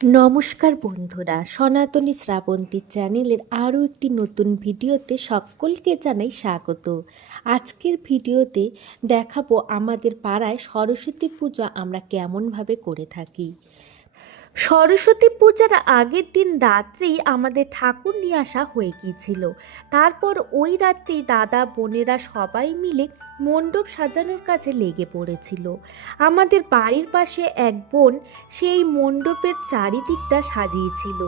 নমস্কার বন্ধুরা, সনাতনী শ্রাবন্তী চ্যানেলের আরও একটি নতুন ভিডিওতে সকলকে জানাই স্বাগত। আজকের ভিডিওতে দেখাবো আমাদের পাড়ায় সরস্বতী পূজা আমরা কেমনভাবে করে থাকি। সরস্বতী পূজার আগের দিন রাত্রেই আমাদের ঠাকুর নিয়ে আসা হয়ে গিয়েছিল। তারপর ওই রাত্রেই দাদা বোনেরা সবাই মিলে মণ্ডপ সাজানোর কাজে লেগে পড়েছিল। আমাদের বাড়ির পাশে এক বোন সেই মণ্ডপের চারিদিকটা সাজিয়েছিল।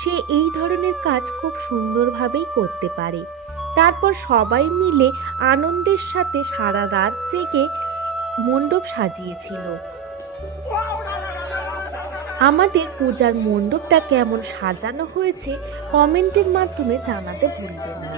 সে এই ধরনের কাজ খুব সুন্দরভাবেই করতে পারে। তারপর সবাই মিলে আনন্দের সাথে সারা রাত জেগে মণ্ডপ সাজিয়েছিল। আমাদের পূজার মণ্ডপটা কেমন সাজানো হয়েছে কমেন্টের মাধ্যমে জানাতে ভুলবেন না।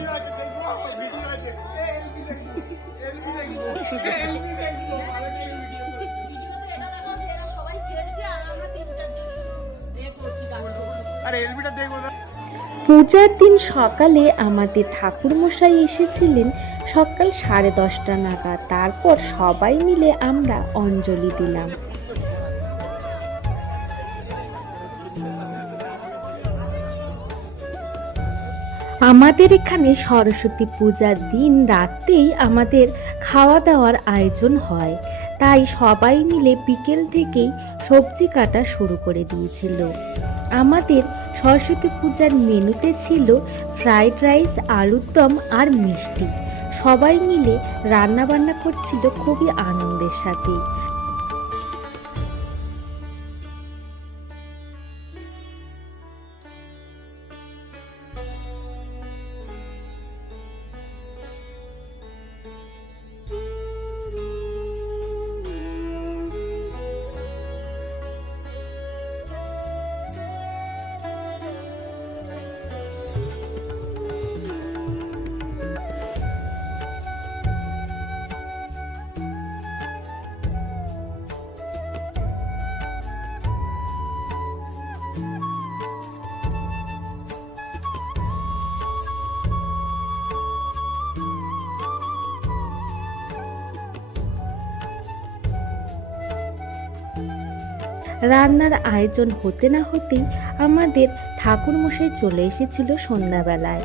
পূজার দিন সকালে আমাদের ঠাকুরমশাই এসেছিলেন সকাল 10:30 নাগাদ। তারপর সবাই মিলে আমরা অঞ্জলি দিলাম। আমাদের এখানে সরস্বতী পূজার দিন রাতেই আমাদের খাওয়া দাওয়ার আয়োজন হয়, তাই সবাই মিলে বিকেল থেকেই সবজি কাটা শুরু করে দিয়েছিল। আমাদের সরস্বতী পূজার মেনুতে ছিল ফ্রাইড রাইস, আলুর দম আর মিষ্টি। সবাই মিলে রান্না বান্না করছিল খুবই আনন্দের সাথে। রান্নার আয়োজন হতে না হতেই আমাদের ঠাকুরমশাই চলে এসেছিল সন্ধ্যাবেলায়।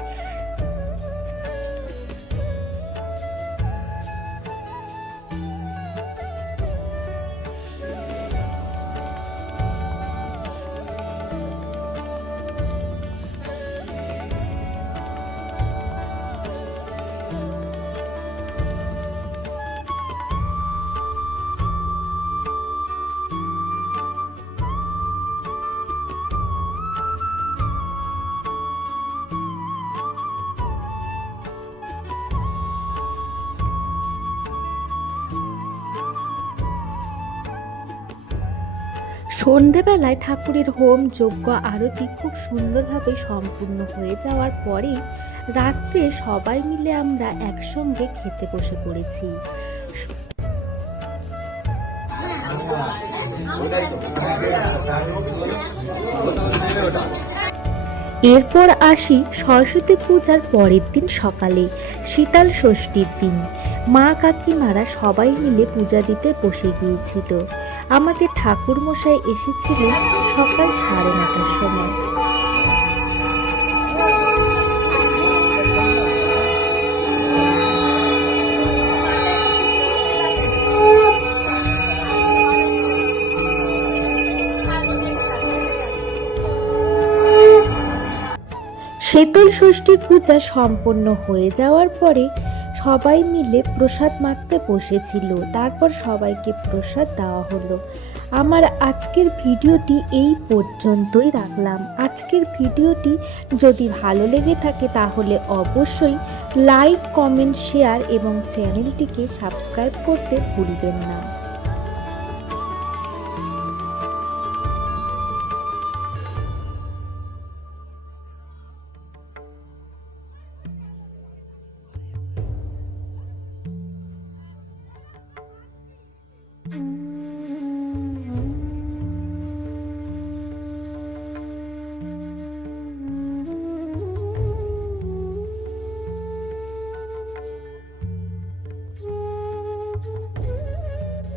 সন্ধেবেলায় ঠাকুরের হোম যজ্ঞ আরতি খুব সুন্দরভাবে সম্পূর্ণ হয়ে যাওয়ার পরেই রাত্রে সবাই মিলে আমরা একসঙ্গে খেতে বসে পড়েছি। এরপর আসি সরস্বতী পূজার পরের দিন সকালে, শীতল ষষ্ঠীর দিন। মা কাকিমারা সবাই মিলে পূজা দিতে বসে গিয়েছিল। আমাদের ঠাকুরমশাই এসেছিলেন সকাল 9:30টার সময়। শীতল ষষ্ঠীর পূজা সম্পন্ন হয়ে যাওয়ার পরে সবাই মিলে প্রসাদ মাখতে বসেছিল। তারপর সবাইকে প্রসাদ দেওয়া হলো। আমার আজকের ভিডিওটি এই পর্যন্তই রাখলাম। আজকের ভিডিওটি যদি ভালো লেগে থাকে তাহলে অবশ্যই লাইক, কমেন্ট, শেয়ার এবং চ্যানেলটিকে সাবস্ক্রাইব করতে ভুলবেন না।